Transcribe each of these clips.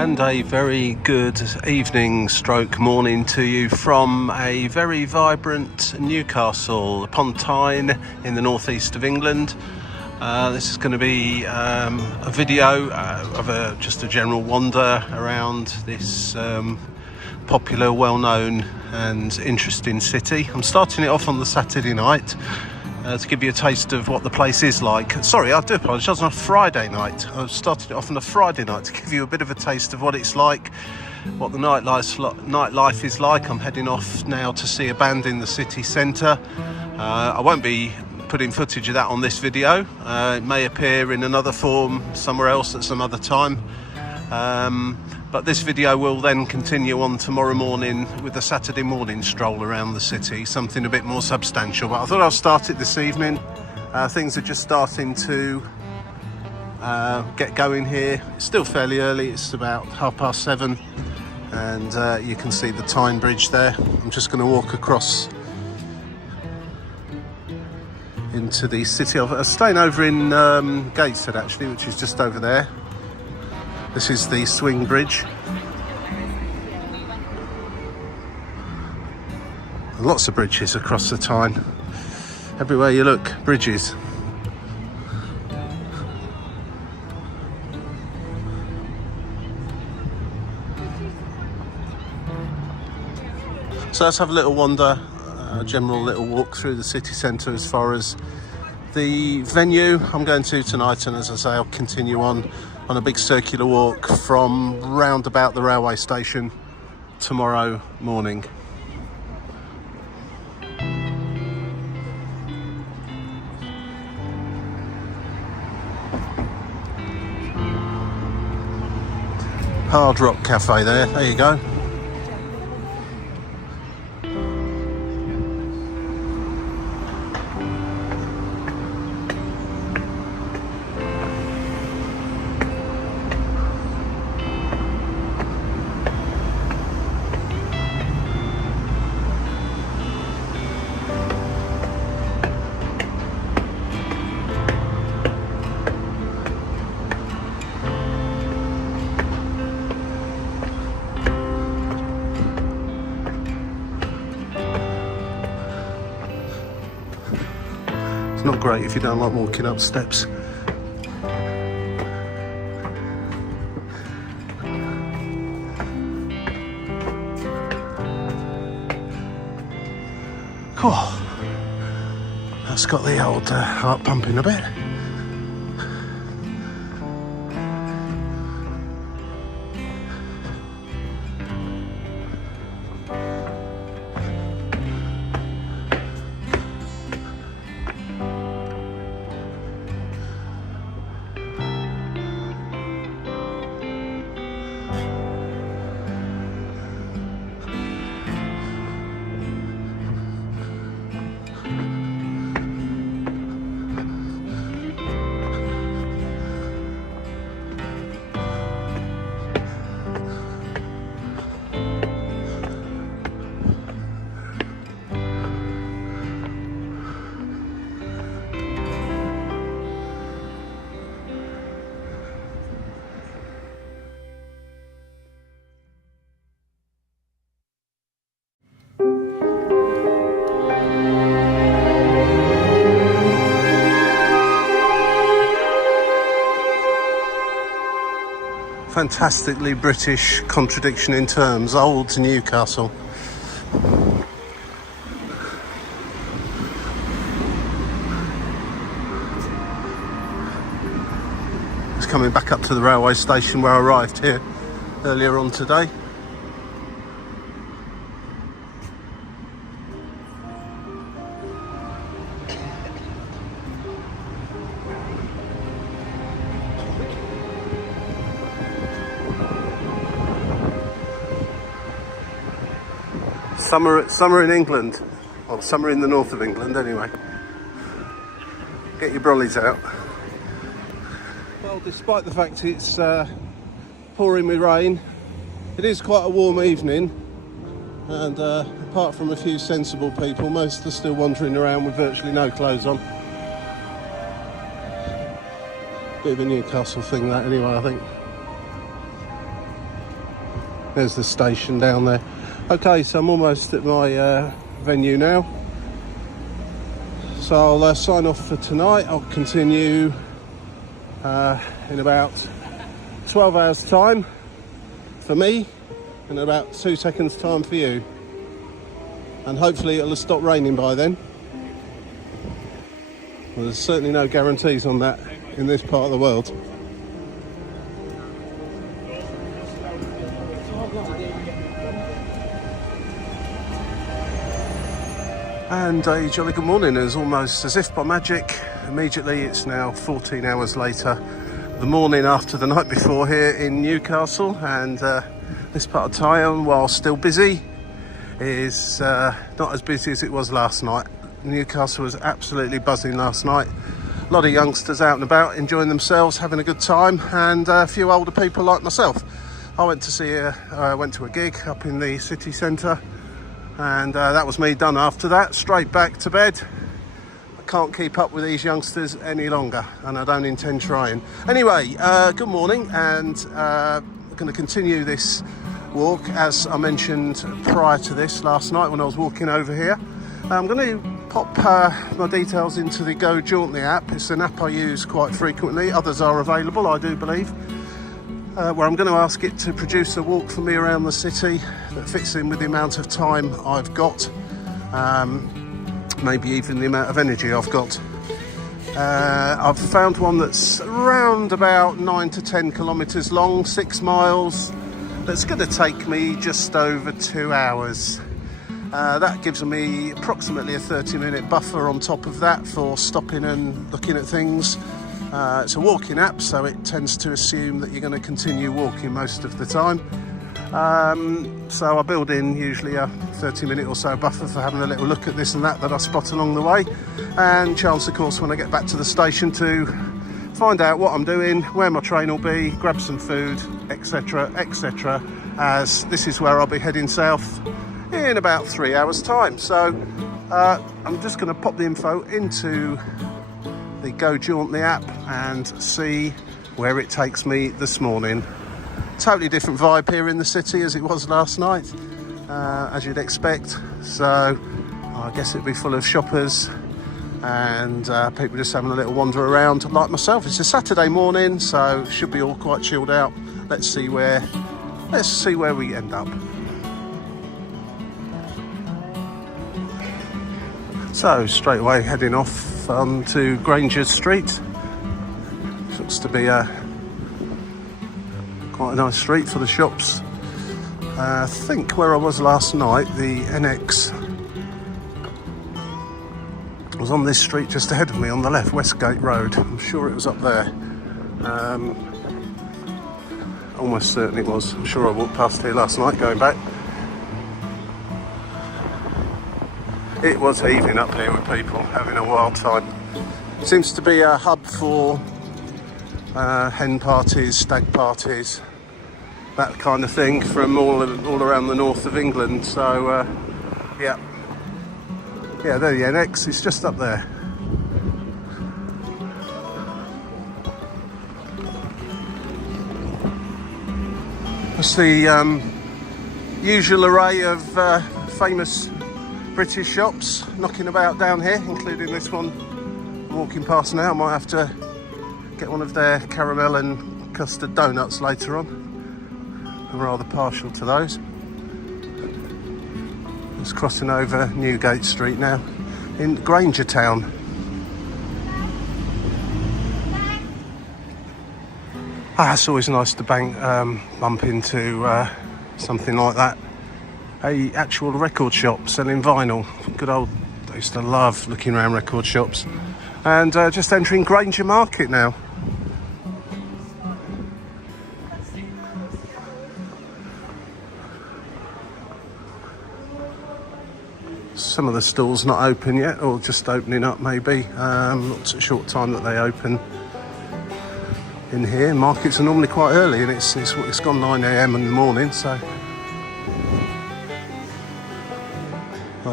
And a very good evening stroke morning to you from a very vibrant Newcastle upon Tyne in the northeast of England. This is going to be a video of just a general wander around this popular, well-known and interesting city. I'm starting it off on the Saturday night to give you a taste of what the place is like. Sorry, I do apologise, on a Friday night. I've started it off on a Friday night to give you a bit of a taste of what it's like, what the nightlife is like. I'm heading off now to see a band in the city centre. I won't be putting footage of that on this video. It may appear in another form somewhere else at some other time. But this video will then continue on tomorrow morning with a Saturday morning stroll around the city, something a bit more substantial. But I thought I'll start it this evening. Things are just starting to get going here. It's still fairly early, it's about 7:30, and you can see the Tyne Bridge there. I'm just going to walk across into the city. I'm staying over in Gateshead actually, which is just over there. This is the swing bridge. Lots of bridges across the Tyne. Everywhere you look, bridges. So let's have a little wander, a general little walk through the city centre as far as the venue I'm going to tonight, and as I say, I'll continue on a big circular walk from round about the railway station tomorrow morning. Hard Rock Cafe there you go. It's not great if you don't like walking up steps. Cool. That's got the old heart pumping a bit. Fantastically British contradiction in terms, old Newcastle. Just coming back up to the railway station where I arrived here earlier on today. Summer in England, well, summer in the north of England anyway. Get your brollies out. Well, despite the fact it's pouring with rain, it is quite a warm evening, and apart from a few sensible people, most are still wandering around with virtually no clothes on. Bit of a Newcastle thing that anyway, I think. There's the station down there. Okay, so I'm almost at my venue now. So I'll sign off for tonight. I'll continue in about 12 hours time for me and about 2 seconds time for you. And hopefully it'll have stopped raining by then. Well, there's certainly no guarantees on that in this part of the world. And a jolly good morning. It's almost as if by magic, immediately it's now 14 hours later, the morning after the night before here in Newcastle, and this part of Tyne, while still busy, is not as busy as it was last night. Newcastle was absolutely buzzing last night. A lot of youngsters out and about enjoying themselves, having a good time, and a few older people like myself. I went to a gig up in the city centre, and that was me done after that, straight back to bed. I can't keep up with these youngsters any longer, and I don't intend trying. Anyway, good morning, and I'm going to continue this walk as I mentioned prior to this last night when I was walking over here. I'm going to pop my details into the Go Jauntly app. It's an app I use quite frequently. Others are available, I do believe. Where I'm going to ask it to produce a walk for me around the city that fits in with the amount of time I've got, maybe even the amount of energy I've got. I've found one that's around about 9 to 10 kilometres long, 6 miles, that's going to take me just over 2 hours. That gives me approximately a 30-minute buffer on top of that for stopping and looking at things. It's a walking app, so it tends to assume that you're going to continue walking most of the time. So I build in usually a 30-minute or so buffer for having a little look at this and that I spot along the way. And chance, of course, when I get back to the station to find out what I'm doing, where my train will be, grab some food, etc, etc, as this is where I'll be heading south in about 3 hours' time. So I'm just going to pop the info into the Go Jauntly app and see where it takes me this morning. Totally different vibe here in the city as it was last night, as you'd expect. So I guess it'd be full of shoppers and people just having a little wander around like myself. It's a Saturday morning, so should be all quite chilled out. Let's see where we end up. So straight away heading off to Granger Street. Looks to be quite a nice street for the shops. I think where I was last night, the NX was on this street just ahead of me on the left, Westgate Road. I'm sure it was up there. Almost certainly was. I'm sure I walked past here last night going back. It was heaving up here with people having a wild time. Seems to be a hub for hen parties, stag parties, that kind of thing from all around the north of England. So yeah, there the NX is just up there. It's the usual array of famous British shops knocking about down here, including this one I'm walking past now. I might have to get one of their caramel and custard donuts later on. I'm rather partial to those. Just crossing over Newgate Street now in Granger Town. It's always nice to bump into something like that. A actual record shop selling vinyl. Good old, I used to love looking around record shops. And just entering Granger Market now. Some of the stalls not open yet, or just opening up maybe. Not a short time that they open in here. Markets are normally quite early, and it's gone 9 AM in the morning, so.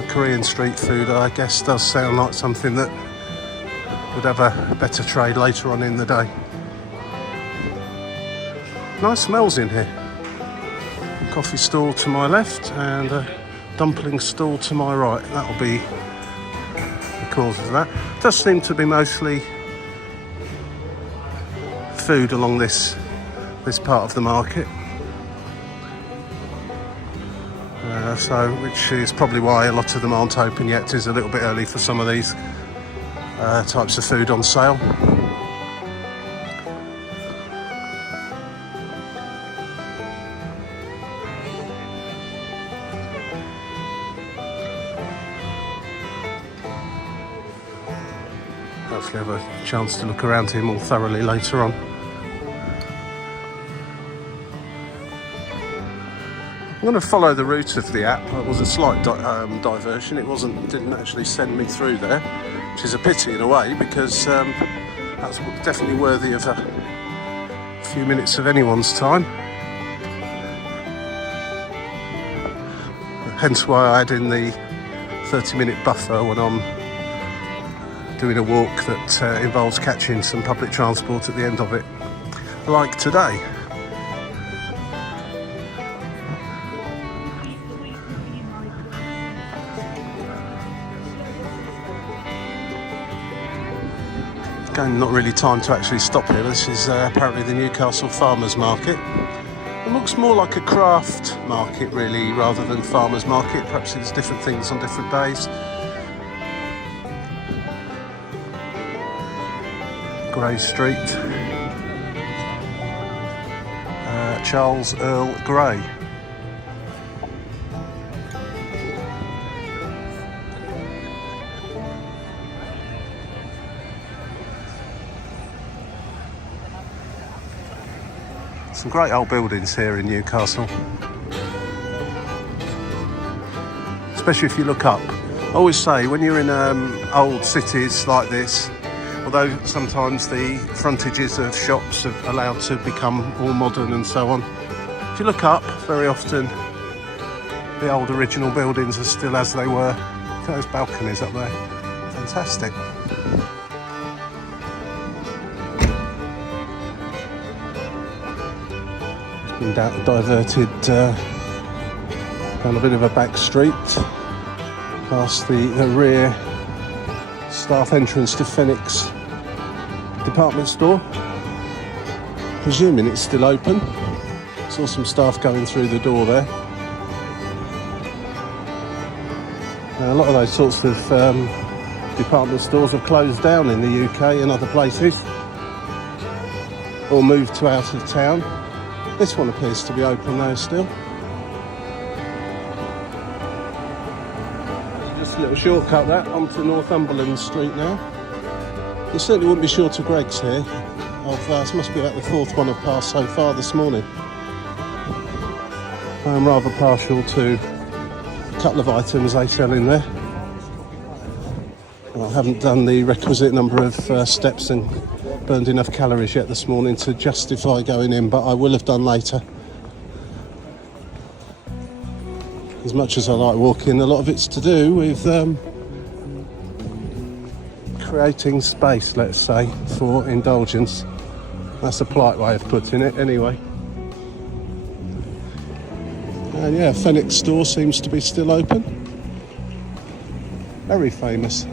Korean street food, I guess, does sound like something that would have a better trade later on in the day. Nice smells in here. coffee stall to my left and a dumpling stall to my right. That'll be the cause of that. It does seem to be mostly food along this part of the market. Which is probably why a lot of them aren't open yet. It is a little bit early for some of these types of food on sale. Hopefully have a chance to look around here more thoroughly later on. I'm going to follow the route of the app. It was a slight diversion. It didn't actually send me through there, which is a pity in a way, because that's definitely worthy of a few minutes of anyone's time. Hence why I add in the 30-minute buffer when I'm doing a walk that involves catching some public transport at the end of it, like today. Again, not really time to actually stop here. This is apparently the Newcastle Farmers Market. It looks more like a craft market really, rather than farmers market. Perhaps it's different things on different days. Grey Street. Charles Earl Grey. Some great old buildings here in Newcastle, especially if you look up. I always say when you're in old cities like this, although sometimes the frontages of shops are allowed to become all modern and so on, if you look up, very often the old original buildings are still as they were. Look at those balconies up there, fantastic. Been diverted down a bit of a back street past the rear staff entrance to Phoenix department store, presuming it's still open. Saw some staff going through the door there. Now, a lot of those sorts of department stores have closed down in the UK and other places, or moved to out of town. This one appears to be open though still. Just a little shortcut that onto Northumberland Street now. You certainly wouldn't be short of Greggs here. This must be about the fourth one I've passed so far this morning. I'm rather partial to a couple of items they sell in there. I haven't done the requisite number of steps and burned enough calories yet this morning to justify going in, but I will have done later. As much as I like walking, a lot of it's to do with creating space, let's say, for indulgence. That's a polite way of putting it anyway. And yeah, Phoenix store seems to be still open. Very famous.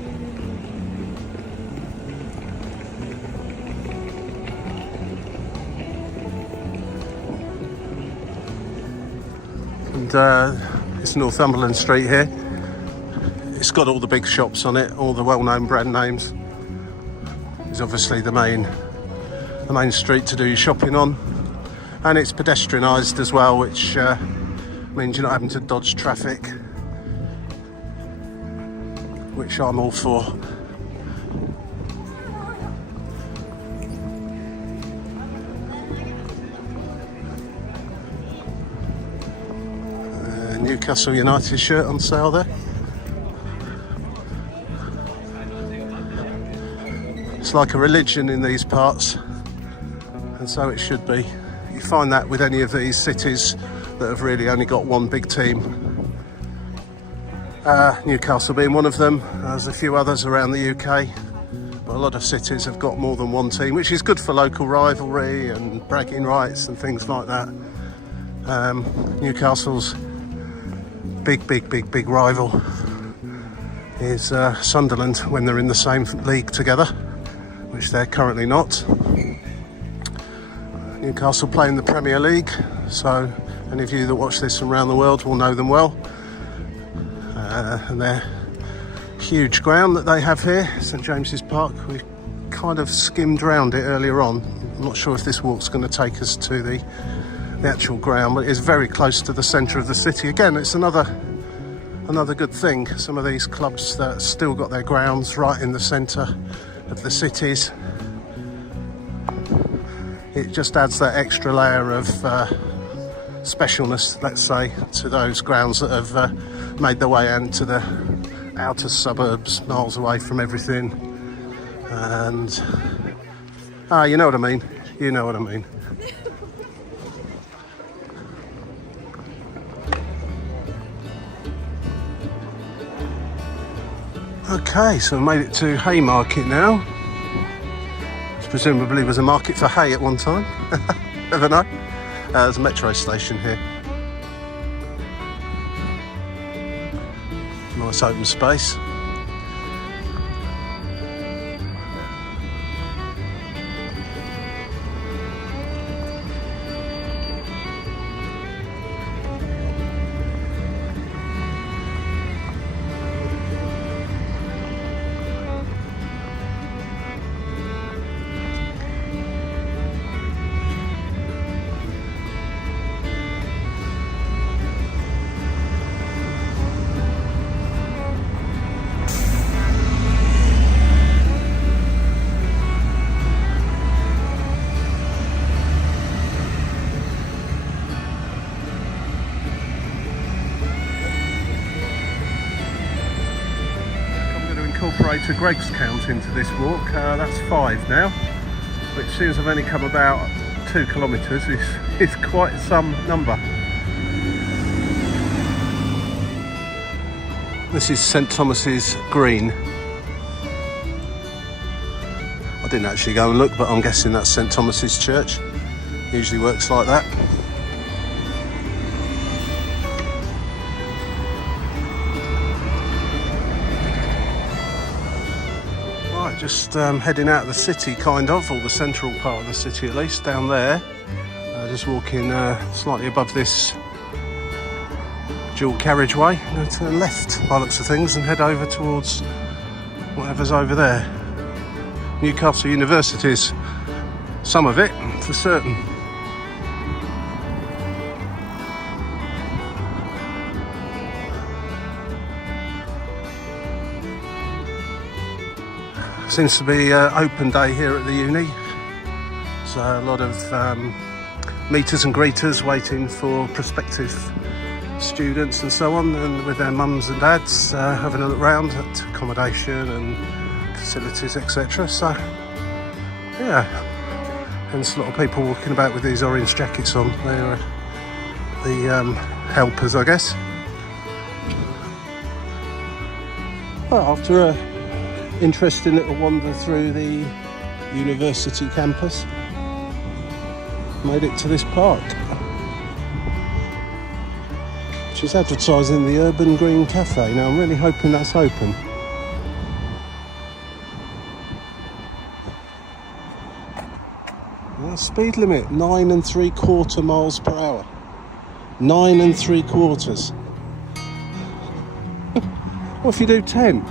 It's Northumberland Street here. It's got all the big shops on it, all the well-known brand names. It's obviously the main street to do your shopping on, and it's pedestrianised as well, which means you're not having to dodge traffic, which I'm all for. Newcastle United shirt on sale there. It's like a religion in these parts, and so it should be. You find that with any of these cities that have really only got one big team. Newcastle being one of them. There's a few others around the UK, but a lot of cities have got more than one team, which is good for local rivalry and bragging rights and things like that. Newcastle's big rival is Sunderland when they're in the same league together, which they're currently not. Newcastle play in the Premier League, so any of you that watch this from around the world will know them well. And their huge ground that they have here, St James's Park, we kind of skimmed around it earlier on. I'm not sure if this walk's going to take us to the actual ground, but it is very close to the centre of the city. Again, it's another good thing. Some of these clubs that still got their grounds right in the centre of the cities. It just adds that extra layer of specialness, let's say, to those grounds that have made their way into the outer suburbs, miles away from everything. And you know what I mean. You know what I mean. Okay, so we made it to Haymarket now. Which presumably was a market for hay at one time. Never know. There's a metro station here. Nice open space. Incorporate a Greg's count into this walk. That's 5 now, which seems I've only come about 2 kilometres. It's quite some number. This is St Thomas's Green. I didn't actually go and look, but I'm guessing that's St Thomas's Church. Usually works like that. Just heading out of the city, kind of, or the central part of the city at least, down there. Just walking slightly above this dual carriageway. Go to the left by the looks of things and head over towards whatever's over there. Newcastle University's some of it, for certain. Seems to be open day here at the uni, so a lot of meeters and greeters waiting for prospective students and so on, and with their mums and dads having a look round at accommodation and facilities, etc. So yeah, hence a lot of people walking about with these orange jackets on. They're the helpers, I guess. Well, after a interesting little wander through the university campus, made it to this park, which is advertising the Urban Green Cafe. Now I'm really hoping that's open. Well, speed limit 9 3/4 miles per hour. 9 3/4. What if you do 10?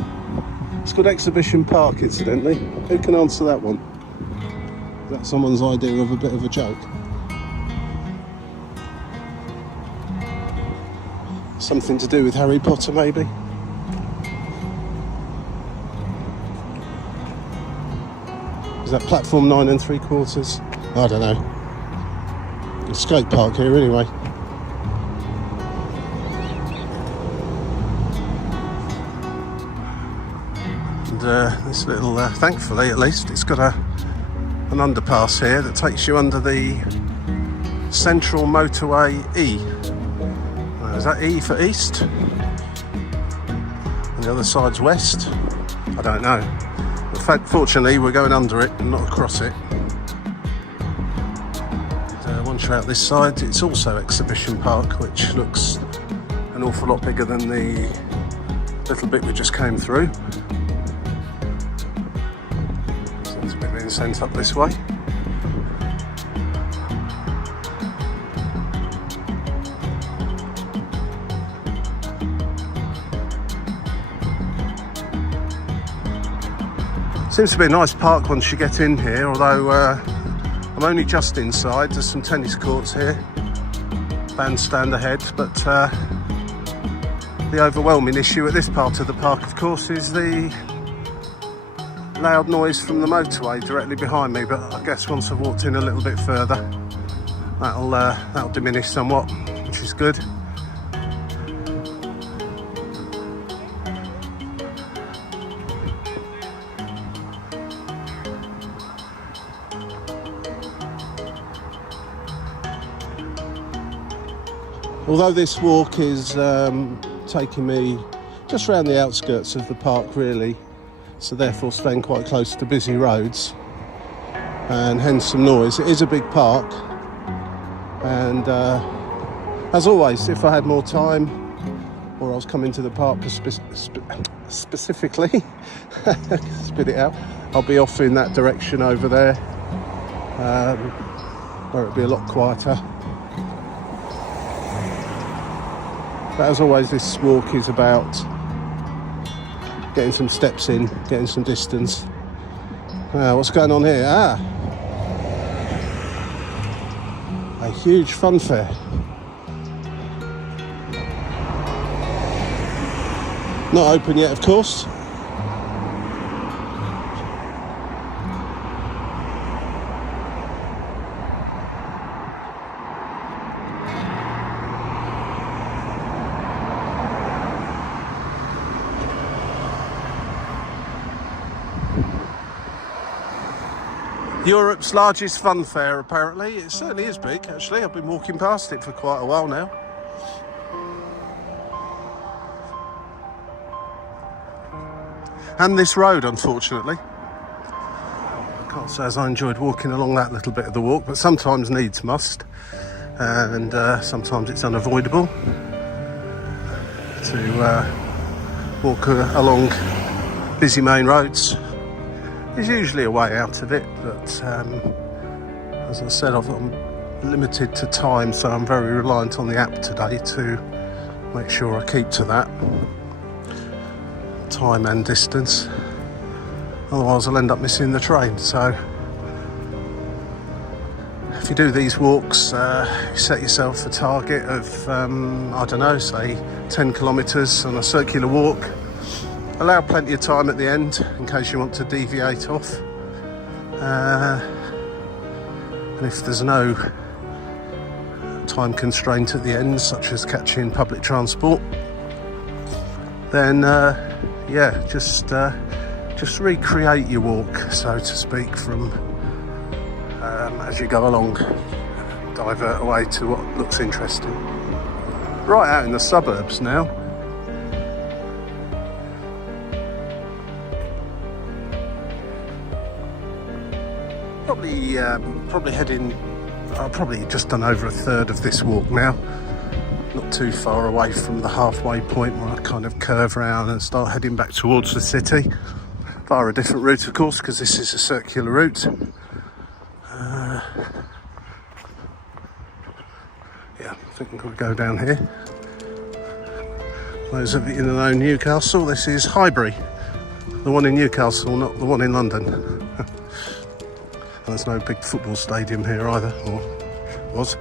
It's called Exhibition Park, incidentally. Who can answer that one? Is that someone's idea of a bit of a joke? Something to do with Harry Potter, maybe? Is that platform 9 3/4? I don't know. It's a skate park here, anyway. This little, thankfully at least, it's got an underpass here that takes you under the Central Motorway E. Is that E for east? And the other side's west? I don't know. In fact, fortunately, we're going under it and not across it. And, once you're out this side, it's also Exhibition Park, which looks an awful lot bigger than the little bit we just came through. Seems to be being sent up this way. Seems to be a nice park once you get in here, although I'm only just inside. There's some tennis courts here, bandstand ahead, but the overwhelming issue at this part of the park, of course, is the loud noise from the motorway directly behind me. But I guess once I've walked in a little bit further, that'll diminish somewhat, which is good. Although this walk is taking me just around the outskirts of the park really, so therefore staying quite close to busy roads and hence some noise, it is a big park, and as always, if I had more time or I was coming to the park specifically, spit it out, I'll be off in that direction over there where it'll be a lot quieter. But as always, this walk is about getting some steps in, getting some distance. What's going on here? A huge fun fair. Not open yet, of course. Europe's largest fun fair, apparently. It certainly is big, actually. I've been walking past it for quite a while now. And this road, unfortunately. I can't say as I enjoyed walking along that little bit of the walk, but sometimes needs must. And sometimes it's unavoidable to walk along busy main roads. There's usually a way out of it, but as I said, I'm limited to time, so I'm very reliant on the app today to make sure I keep to that time and distance. Otherwise I'll end up missing the train. So if you do these walks, you set yourself a target of I don't know, say 10 kilometres on a circular walk. Allow plenty of time at the end in case you want to deviate off, and if there's no time constraint at the end, such as catching public transport, then yeah, just recreate your walk, so to speak, from as you go along, divert away to what looks interesting. Right out in the suburbs now. Probably heading, I've probably just done over a third of this walk now. Not too far away from the halfway point where I kind of curve around and start heading back towards the city. Via a different route, of course, because this is a circular route. Yeah, I think we'll go down here. Those of you that know Newcastle, this is Highbury. The one in Newcastle, not the one in London. There's no big football stadium here either, or was.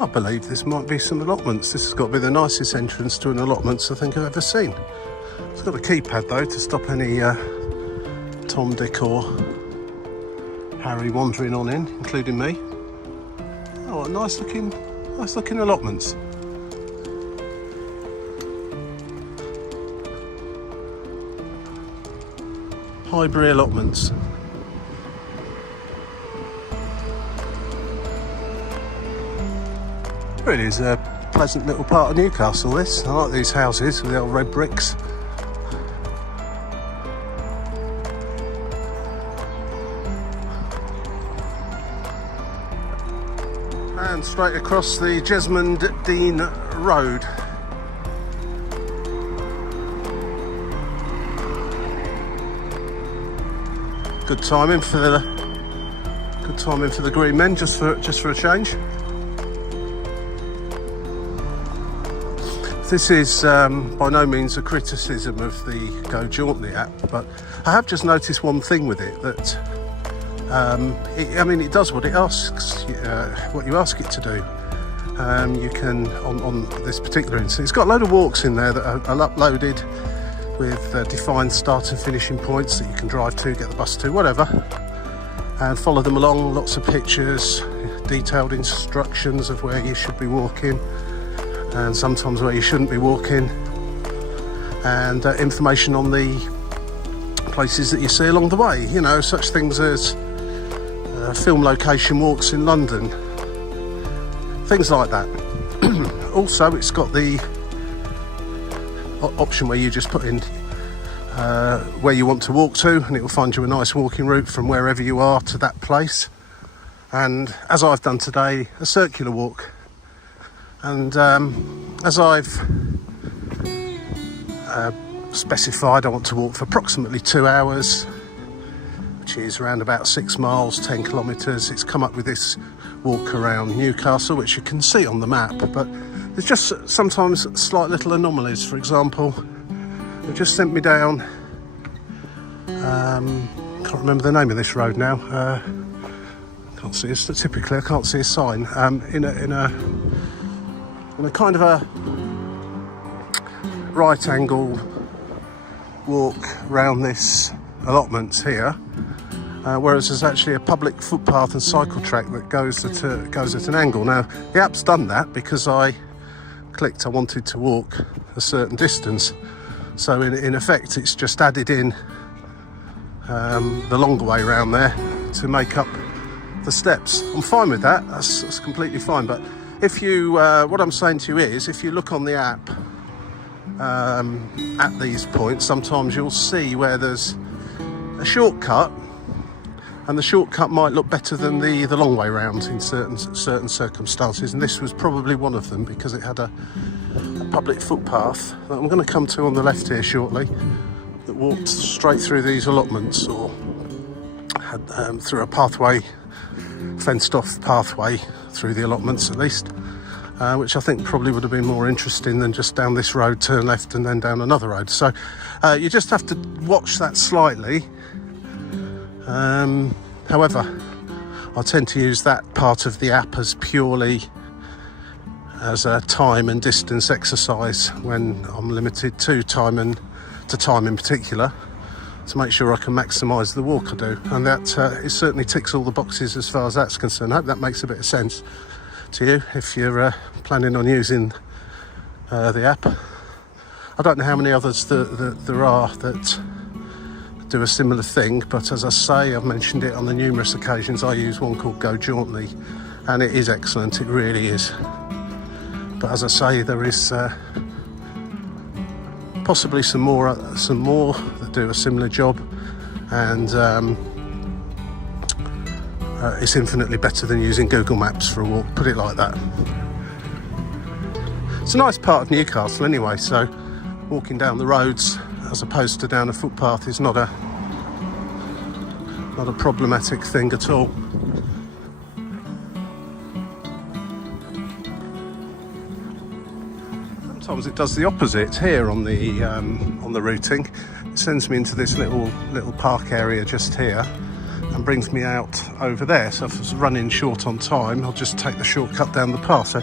I believe this might be some allotments. This has got to be the nicest entrance to an allotments I think I've ever seen. It's got a keypad though to stop any Tom, Dick or Harry wandering on in, including me. Oh, what nice looking allotments. Highbury allotments. It is a pleasant little part of Newcastle, this. I like these houses with the old red bricks. and straight across the Jesmond Dean Road. Good timing for the green men, just for a change. This is by no means a criticism of the Go Jauntly app, but I have just noticed one thing with it, that it does what it asks, what you ask it to do. You can, on this particular instance, it's got a load of walks in there that are uploaded with defined start and finishing points that you can drive to, get the bus to, whatever, and follow them along. Lots of pictures, detailed instructions of where you should be walking, and sometimes where you shouldn't be walking, and information on the places that you see along the way, you know, such things as film location walks in London, things like that. Also, it's got the option where you just put in where you want to walk to, and it will find you a nice walking route from wherever you are to that place. And as I've done today, a circular walk. And as I've specified, I want to walk for approximately 2 hours, which is around about 6 miles, 10 kilometres. It's come up with this walk around Newcastle, which you can see on the map, but there's just sometimes slight little anomalies. For example, they've just sent me down, can't remember the name of this road now, can't see it, typically I can't see a sign, in a kind of a right angle walk round this allotment here, whereas there's actually a public footpath and cycle track that goes at an angle. Now the app's done that because I clicked I wanted to walk a certain distance, so in effect it's just added in the longer way around there to make up the steps. I'm fine with that, that's completely fine. But if you what I'm saying to you is, if you look on the app at these points, sometimes you'll see where there's a shortcut, and the shortcut might look better than the long way round in certain circumstances, and this was probably one of them, because it had a public footpath that I'm going to come to on the left here shortly, that walked straight through these allotments, or had through a pathway, fenced off pathway through the allotments at least, which I think probably would have been more interesting than just down this road, turn left and then down another road. So you just have to watch that slightly. However, I tend to use that part of the app as purely as a time and distance exercise when I'm limited to time in particular, to make sure I can maximise the walk I do, and that it certainly ticks all the boxes as far as that's concerned. I hope that makes a bit of sense to you if you're planning on using the app. I don't know how many others there are that do a similar thing, but as I say, I've mentioned it on the numerous occasions, I use one called Go Jauntly, and it is excellent, it really is. But as I say, there is possibly some more that do a similar job, and it's infinitely better than using Google Maps for a walk, put it like that. It's a nice part of Newcastle anyway, so walking down the roads as opposed to down a footpath is not a problematic thing at all. Sometimes it does the opposite here on the routing. It sends me into this little park area just here and brings me out over there. So if I was running short on time, I'll just take the shortcut down the path. So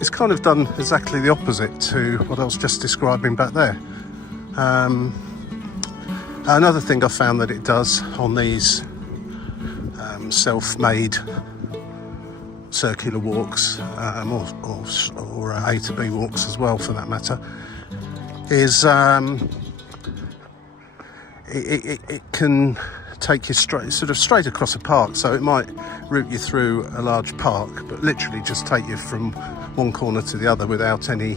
it's kind of done exactly the opposite to what I was just describing back there. Another thing I found that it does on these self-made circular walks, or A to B walks as well for that matter, is it can take you straight across a park. So it might route you through a large park, but literally just take you from one corner to the other without any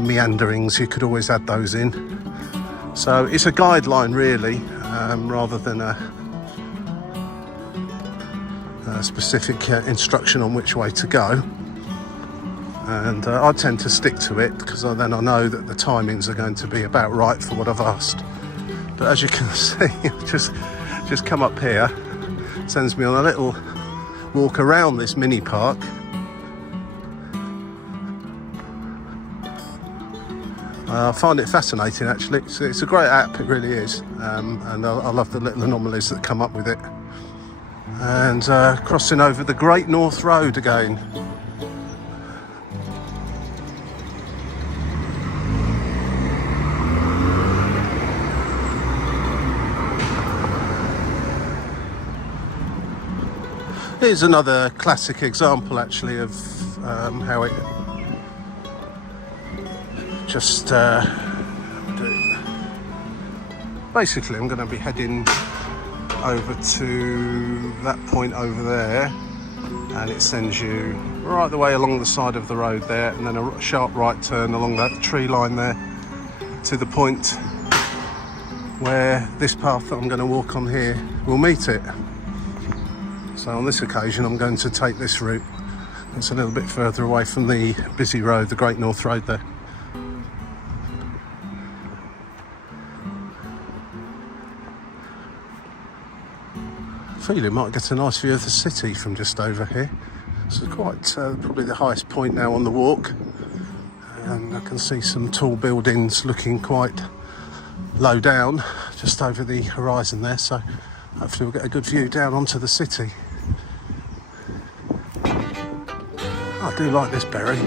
meanderings. You could always add those in. So it's a guideline really, rather than specific instruction on which way to go, and I tend to stick to it because then I know that the timings are going to be about right for what I've asked. But as you can see, just come up here, sends me on a little walk around this mini park. I find it fascinating actually. It's a great app, it really is, and I love the little anomalies that come up with it. And crossing over the Great North Road again. Here's another classic example actually of how it just basically I'm going to be heading over to that point over there, and it sends you right the way along the side of the road there, and then a sharp right turn along that tree line there to the point where this path that I'm going to walk on here will meet it. So on this occasion I'm going to take this route. It's a little bit further away from the busy road, the Great North Road there. I feel you might get a nice view of the city from just over here. This is quite probably the highest point now on the walk, and I can see some tall buildings looking quite low down just over the horizon there, so hopefully we'll get a good view down onto the city. I do like this berry.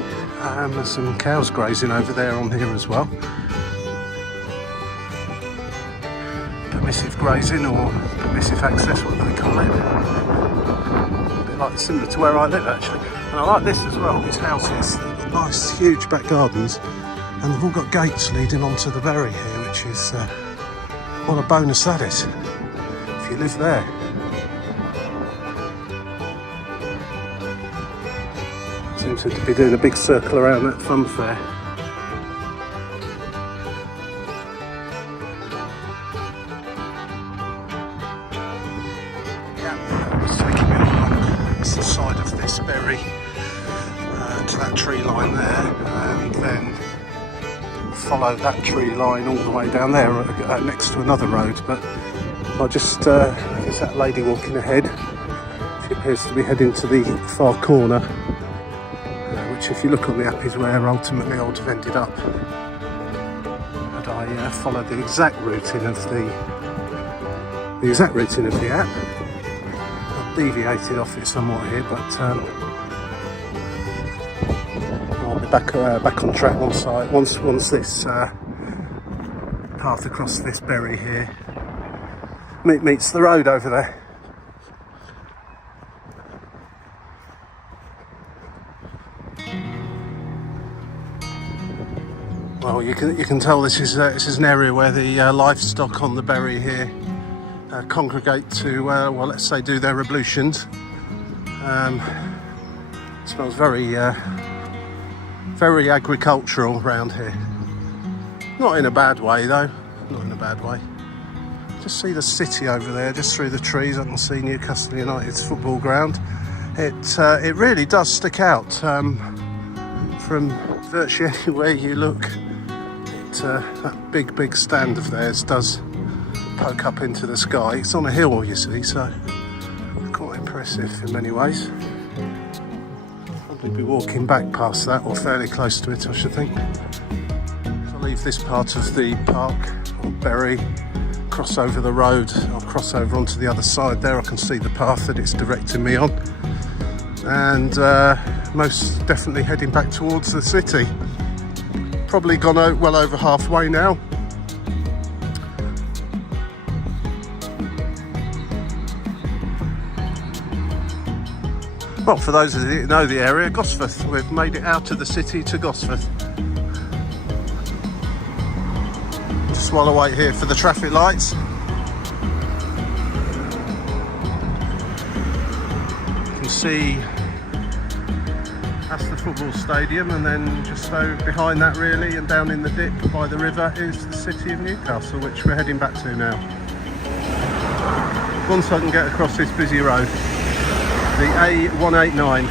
There's some cows grazing over there on here as well. Permissive grazing or permissive access, what do they call it? A bit like similar to where I live actually. And I like this as well, these houses. They've got nice huge back gardens, and they've all got gates leading onto the berry here, which is what a bonus that is if you live there. Seems to be doing a big circle around that fun fair. To that tree line there, and then follow that tree line all the way down there next to another road. But I just I guess that lady walking ahead, she appears to be heading to the far corner, which if you look on the app is where ultimately I would have ended up had I followed the exact routing of the app. I've deviated off it somewhat here, but back on track once this path across this berry here meets the road over there. Well, you can tell this is an area where the livestock on the berry here congregate to well, let's say do their ablutions. It smells very agricultural around here. Not in a bad way though, not in a bad way. Just see the city over there, just through the trees I can see Newcastle United's football ground. It really does stick out from virtually anywhere you look. That big stand of theirs does poke up into the sky. It's on a hill, you see, so quite impressive in many ways. Be walking back past that, or fairly close to it I should think. If I leave this part of the park or berry, cross over the road, I'll cross over onto the other side there. I can see the path that it's directing me on, and most definitely heading back towards the city. Probably gone out well over halfway now. Well, for those of you who know the area, Gosforth, we've made it out of the city to Gosforth. Just while I wait here for the traffic lights. You can see that's the football stadium, and then just so behind that really, and down in the dip by the river, is the city of Newcastle, which we're heading back to now. Once I can get across this busy road. The A189.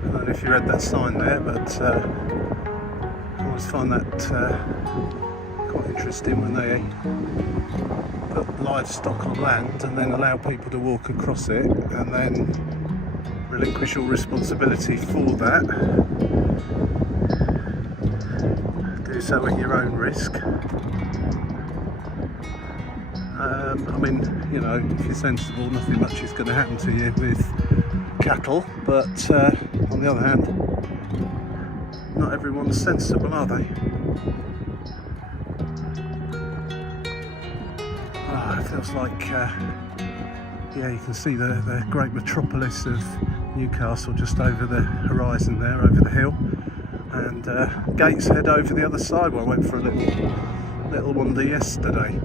I don't know if you read that sign there, but I always find that quite interesting when they put livestock on land and then allow people to walk across it and then relinquish all responsibility for that. Do so at your own risk. I mean, you know, if you're sensible, nothing much is going to happen to you with cattle, but on the other hand, not everyone's sensible, are they? It feels like, yeah, you can see the great metropolis of Newcastle just over the horizon there, over the hill, and Gateshead over the other side where I went for a little wander yesterday.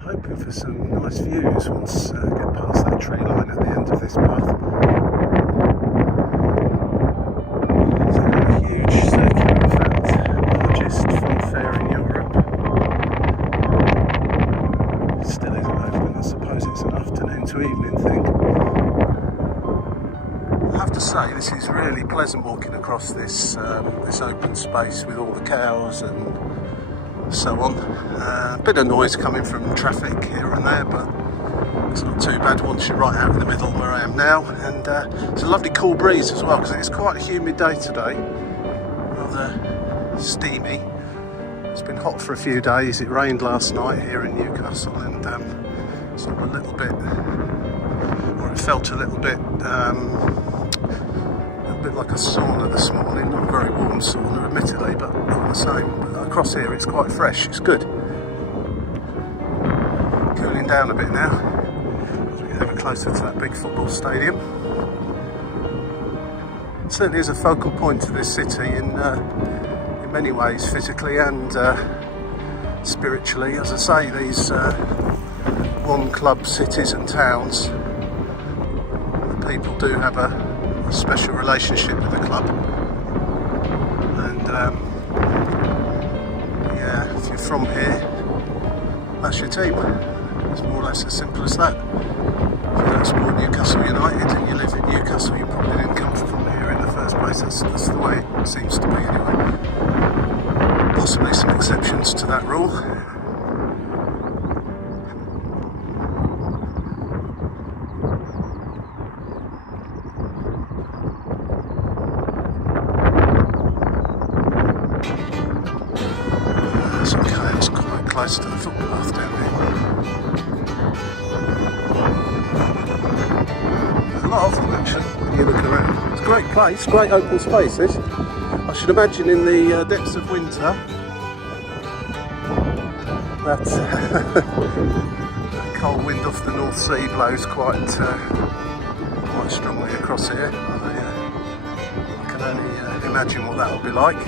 Hoping for some nice views once I get past that tree line at the end of this path. So a huge circular fact, largest fun fair in Europe. It still isn't open. I suppose it's an afternoon to evening thing. I have to say, this is really pleasant walking across this this open space with all the cows and so on. A bit of noise coming from traffic here and there, but it's not too bad once you're right out in the middle where I am now. And it's a lovely cool breeze as well, because it's quite a humid day today, rather steamy. It's been hot for a few days. It rained last night here in Newcastle, and it's a little bit, or it felt a little bit like a sauna this morning. Not a very warm sauna, admittedly, but not the same. But across here it's quite fresh, it's good. Cooling down a bit now as we get ever closer to that big football stadium. It certainly is a focal point of this city in many ways, physically and spiritually. As I say, these one club cities and towns, the people do have a special relationship with the club, and yeah, if you're from here, that's your team. It's more or less as simple as that. If you don't support Newcastle United and you live in Newcastle, you probably didn't come from here in the first place. That's the way it seems to be anyway. Possibly some exceptions to that rule. Close to the footpath down here. There's a lot of them actually when you look around. It's a great place, great open spaces. I should imagine in the depths of winter that that cold wind off the North Sea blows quite strongly across here. I can only imagine what that will be like.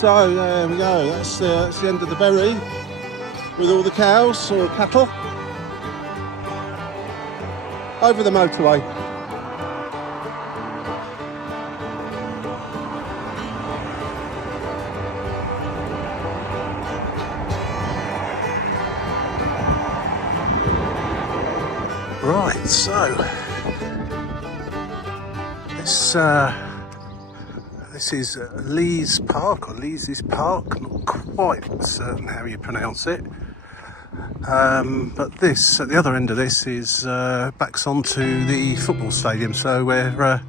So there we go, that's the end of the berry with all the cows or cattle over the motorway. Right, so this is Lees Park, or Lees Park, not quite certain how you pronounce it. But this, at the other end of this, is backs onto the football stadium, so we're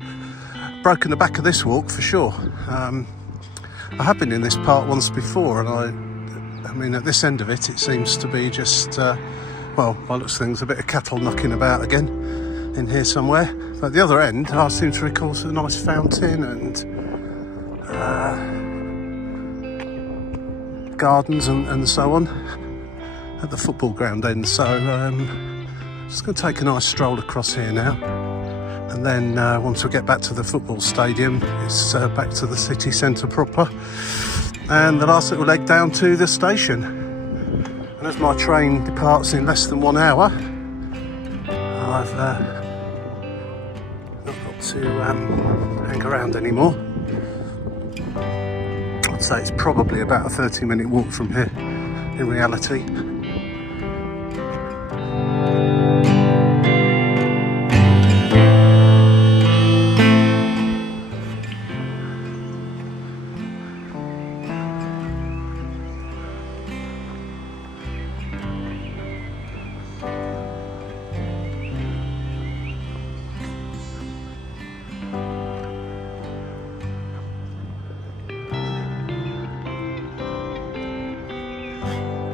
broken the back of this walk for sure. I have been in this part once before, and I mean, at this end of it, it seems to be just, well, by looks of things, a bit of cattle knocking about again in here somewhere. But at the other end, I seem to recall a nice fountain and gardens and so on at the football ground end. So just going to take a nice stroll across here now, and then once we get back to the football stadium, it's back to the city centre proper, and the last little leg down to the station. And as my train departs in less than 1 hour, I've not got to hang around anymore. I'd say it's probably about a 30-minute walk from here in reality.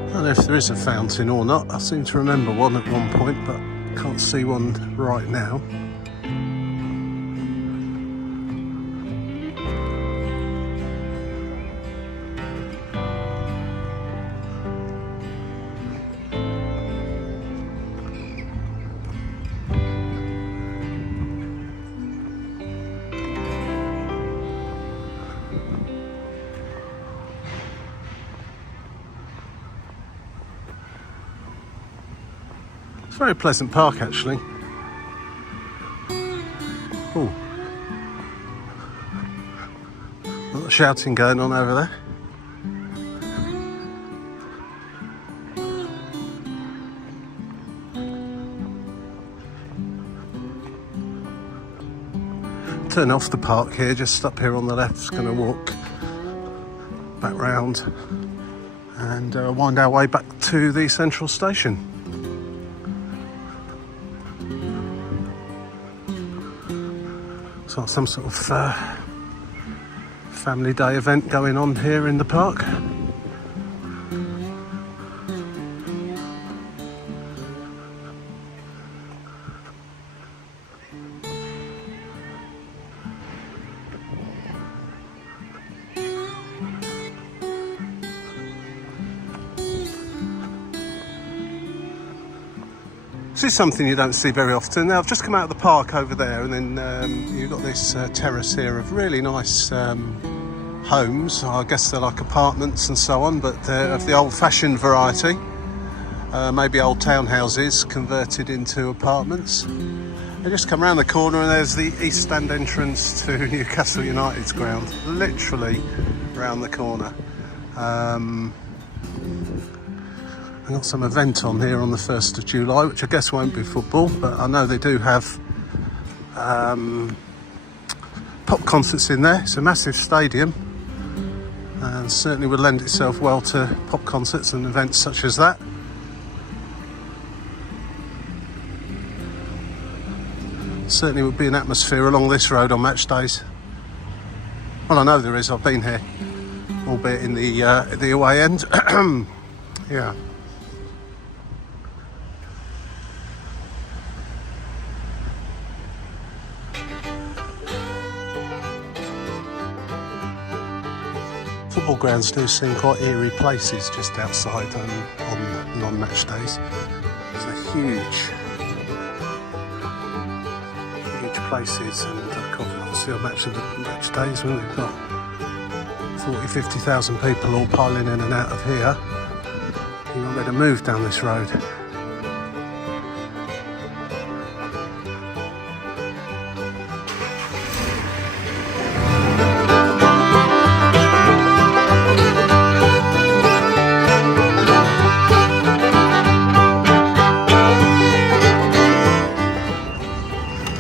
I don't know if there is a fountain or not. I seem to remember one at one point, but can't see one right now. Very pleasant park, actually. Oh, a lot of shouting going on over there. Turn off the park here, just up here on the left. Just going to walk back round and wind our way back to the central station. It's like some sort of family day event going on here in the park. This is something you don't see very often. Now, I've just come out of the park over there, and then you've got this terrace here of really nice homes. I guess they're like apartments and so on, but they're of the old-fashioned variety. Maybe old townhouses converted into apartments. I just come around the corner and there's the East Stand entrance to Newcastle United's ground, literally round the corner. I've got some event on here on the 1st of July, which I guess won't be football, but I know they do have pop concerts in there. It's a massive stadium and certainly would lend itself well to pop concerts and events such as that. Certainly would be an atmosphere along this road on match days. Well, I know there is, I've been here, albeit in the away end. Yeah. Football grounds do seem quite eerie places just outside on non-match days. It's a huge places, and obviously on match days when we've got 40-50,000 people all piling in and out of here, you're not going to move down this road.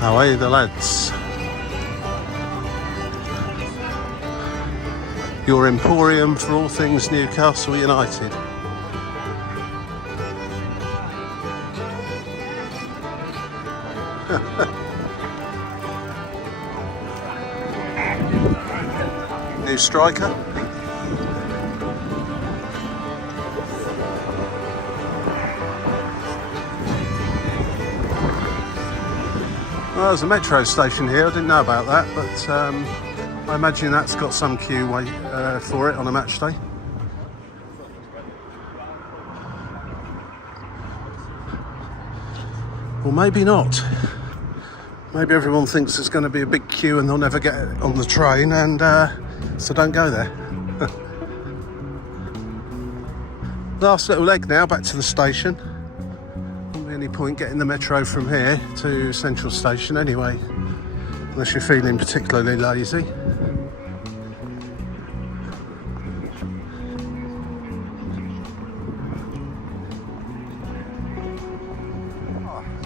Away the lads. Your emporium for all things Newcastle United. New striker. Well, there's a metro station here, I didn't know about that, but I imagine that's got some queue for it on a match day. Or maybe not. Maybe everyone thinks there's going to be a big queue and they'll never get on the train, and so don't go there. Last little leg now, back to the station. Won't be any point getting the metro from here to Central Station anyway, unless you're feeling particularly lazy.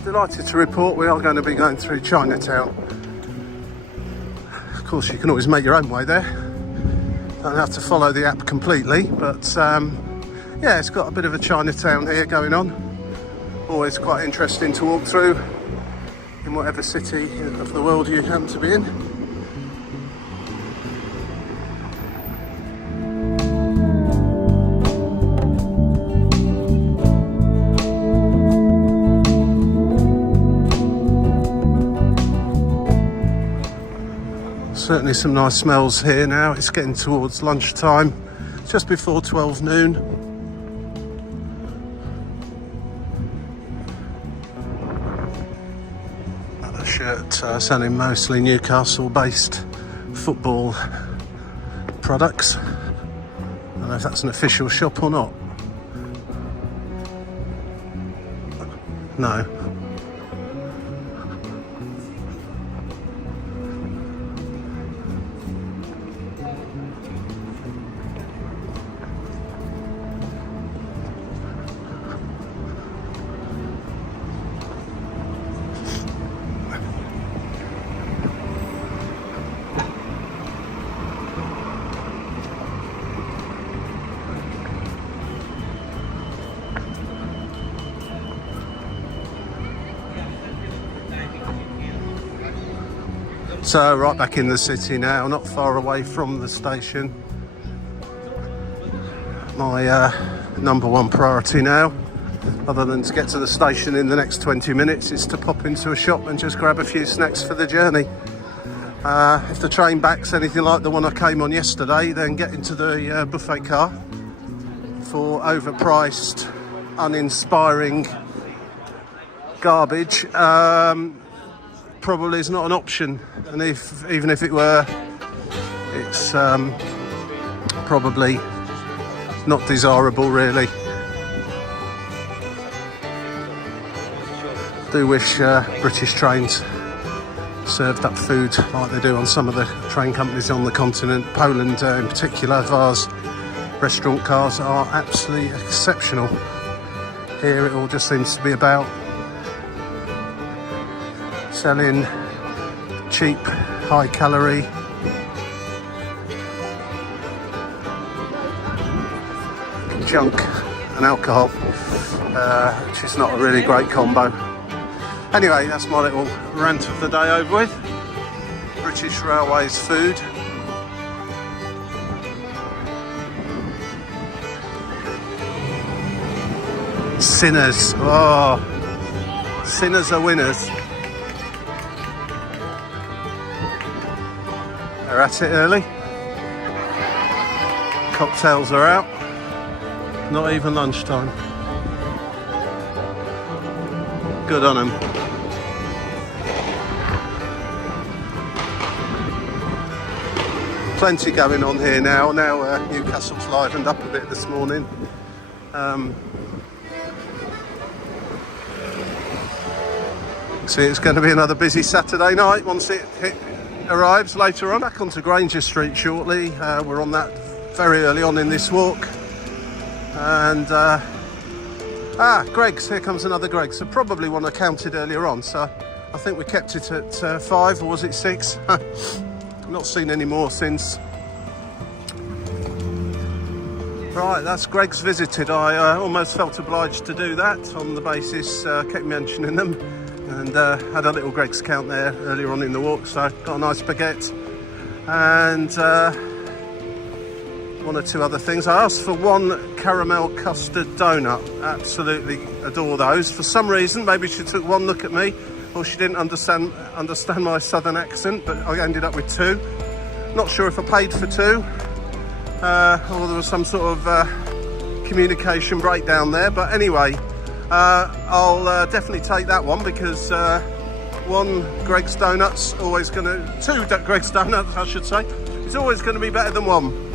Delighted to report we are going to be going through Chinatown. Of course, you can always make your own way there. Don't have to follow the app completely, but yeah, it's got a bit of a Chinatown here going on. Always quite interesting to walk through in whatever city of the world you happen to be in. Certainly some nice smells here now. It's getting towards lunchtime, just before 12 noon. Another shirt selling mostly Newcastle based football products. I don't know if that's an official shop or not. No. So right back in the city now, not far away from the station. My number one priority now, other than to get to the station in the next 20 minutes, is to pop into a shop and just grab a few snacks for the journey. If the train back's anything like the one I came on yesterday, then get into the buffet car for overpriced, uninspiring garbage. Probably is not an option, and even if it were, it's probably not desirable really. Do wish British trains served up food like they do on some of the train companies on the continent. Poland in particular, Vars restaurant cars are absolutely exceptional. Here it all just seems to be about selling cheap, high calorie junk and alcohol, which is not a really great combo. Anyway, that's my little rant of the day over with. British Railways food. Sinners, oh, sinners are winners. They're at it early. Cocktails are out. Not even lunchtime. Good on them. Plenty going on here now. Now Newcastle's livened up a bit this morning. See, it's going to be another busy Saturday night once it arrives later on. Back onto Granger Street shortly. We're on that very early on in this walk. And Greg's, here comes another Greg's. So probably one I counted earlier on, so I think we kept it at 5, or was it 6? I've not seen any more since. Right, that's Greg's visited. I almost felt obliged to do that on the basis, kept mentioning them, and had a little Greg's count there earlier on in the walk, so got a nice baguette and one or two other things. I asked for one caramel custard donut. Absolutely adore those. For some reason, maybe she took one look at me, or she didn't understand my southern accent, but I ended up with 2. Not sure if I paid for 2 or there was some sort of communication breakdown there, but anyway, I'll definitely take that one because 1 Greggs Donuts always going to 2 Greggs Donuts I should say, it's always going to be better than 1.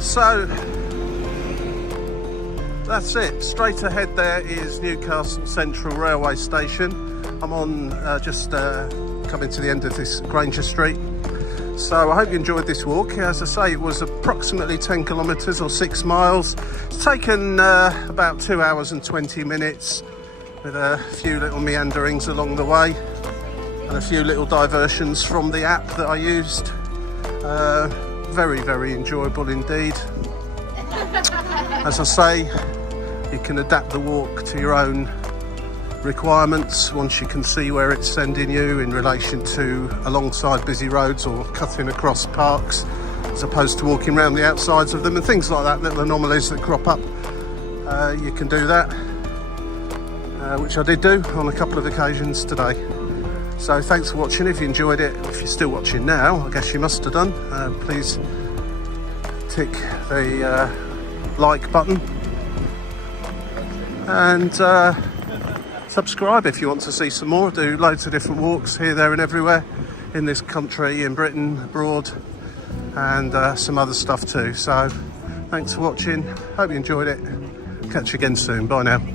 So that's it. Straight ahead there is Newcastle Central Railway Station. I'm on just coming to the end of this Granger Street. So I hope you enjoyed this walk. As I say, it was approximately 10 kilometres or 6 miles. It's taken about 2 hours and 20 minutes with a few little meanderings along the way and a few little diversions from the app that I used. Very, very enjoyable indeed. As I say, you can adapt the walk to your own requirements once you can see where it's sending you in relation to alongside busy roads or cutting across parks as opposed to walking around the outsides of them and things like that, little anomalies that crop up. You can do that, which I did do on a couple of occasions today. So thanks for watching. If you enjoyed it, if you're still watching now, I guess you must have done, please tick the like button and subscribe if you want to see some more. I do loads of different walks here, there and everywhere in this country, in Britain, abroad, and some other stuff too. So thanks for watching, hope you enjoyed it. Catch you again soon. Bye now.